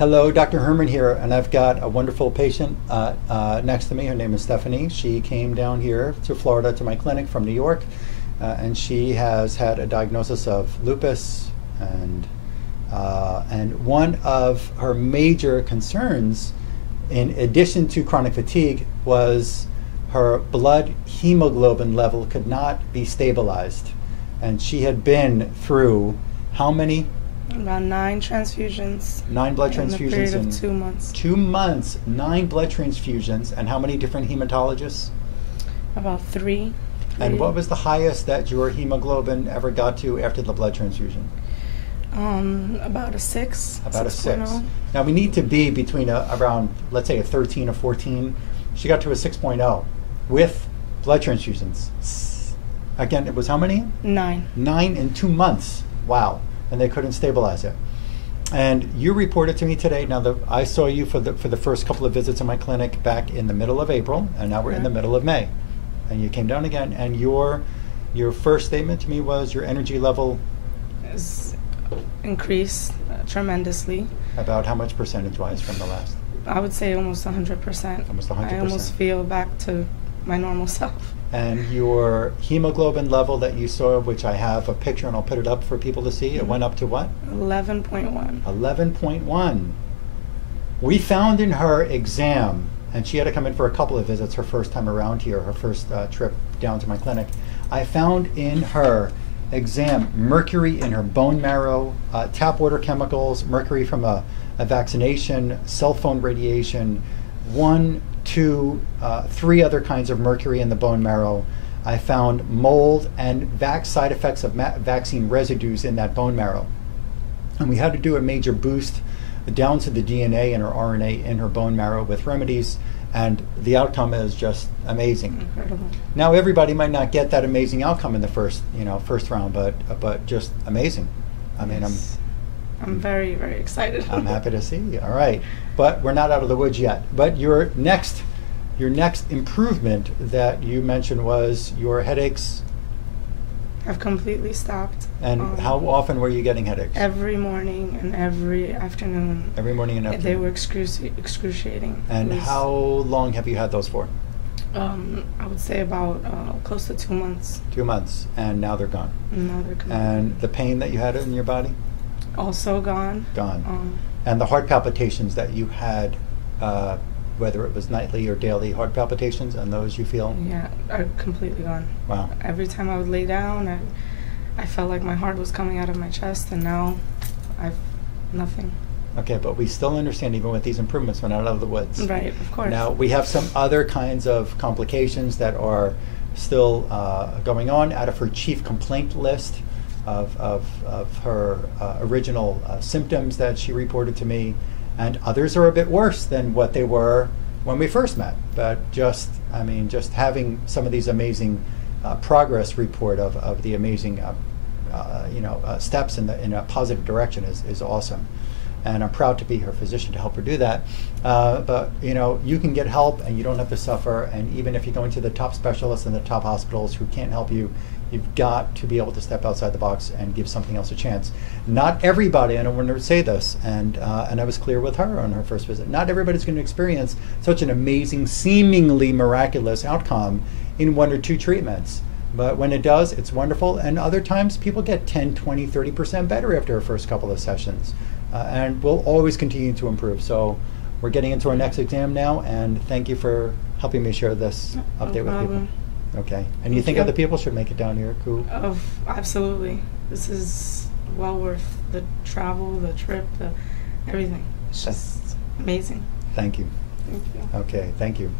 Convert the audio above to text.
Hello, Dr. Herman here, and I've got a wonderful patient next to me. Her name is Stephanie. She came down here to Florida to my clinic from New York, and she has had a diagnosis of lupus, and one of her major concerns, in addition to chronic fatigue, was her blood hemoglobin level could not be stabilized. And she had been through how many? About 9 transfusions. 9 blood transfusions in a period of 2 months. 2 months, 9 blood transfusions, and how many different hematologists? About 3. And what was the highest that your hemoglobin ever got to after the blood transfusion? About a 6. About 6. a 6. Now we need to be between around, let's say, a 13 or 14. She got to a 6.0 with blood transfusions. Again, it was how many? 9. 9 in 2 months. Wow. And they couldn't stabilize it. And you reported to me today. Now, I saw you for the first couple of visits in my clinic back in the middle of April, and now we're in the middle of May. And you came down again, and your first statement to me was your energy level is increased tremendously. About how much percentage-wise from the last? I would say almost 100%. Almost 100%. I almost feel back to my normal self. And your hemoglobin level that you saw, which I have a picture and I'll put it up for people to see, it went up to what? 11.1. 11.1. We found in her exam, and she had to come in for a couple of visits her first time around here, her first trip down to my clinic. I found in her exam mercury in her bone marrow, tap water chemicals, mercury from a vaccination, cell phone radiation, 1, 2, 3 other kinds of mercury in the bone marrow. I found mold and side effects of vaccine residues in that bone marrow. And we had to do a major boost down to the DNA and her RNA in her bone marrow with remedies, and the outcome is just amazing. Incredible. Now everybody might not get that amazing outcome in the first round, but just amazing. I mean, Yes. I'm very, very excited. I'm happy to see you. All right, but we're not out of the woods yet. But your next improvement that you mentioned was your headaches. I've completely stopped. And how often were you getting headaches? Every morning and every afternoon. Every morning and afternoon. They were excruciating. And how long have you had those for? I would say about close to 2 months. 2 months, and now they're gone. Now they're gone. And the pain that you had in your body? Also gone. Gone. And the heart palpitations that you had, whether it was nightly or daily heart palpitations, and those you feel? Yeah, are completely gone. Wow. Every time I would lay down, I felt like my heart was coming out of my chest, and now I've nothing. Okay, but we still understand, even with these improvements, we're not out of the woods. Right, of course. Now, we have some other kinds of complications that are still going on. Out of her chief complaint list of her original symptoms that she reported to me, and others are a bit worse than what they were when we first met. But just having some of these amazing progress report of the amazing steps in a positive direction is awesome. And I'm proud to be her physician to help her do that. But you can get help, and you don't have to suffer. And even if you go into the top specialists and the top hospitals who can't help you, you've got to be able to step outside the box and give something else a chance. Not everybody, and I want to say this, and I was clear with her on her first visit, not everybody's going to experience such an amazing, seemingly miraculous outcome in 1 or 2 treatments. But when it does, it's wonderful. And other times, people get 10, 20, 30% better after a first couple of sessions. And we'll always continue to improve. So we're getting into our next exam now, and thank you for helping me share this update with people. Okay. And you think other people should make it down here? Cool. Absolutely. This is well worth the travel, the trip, everything. It's just amazing. Thank you. Thank you. Okay, thank you.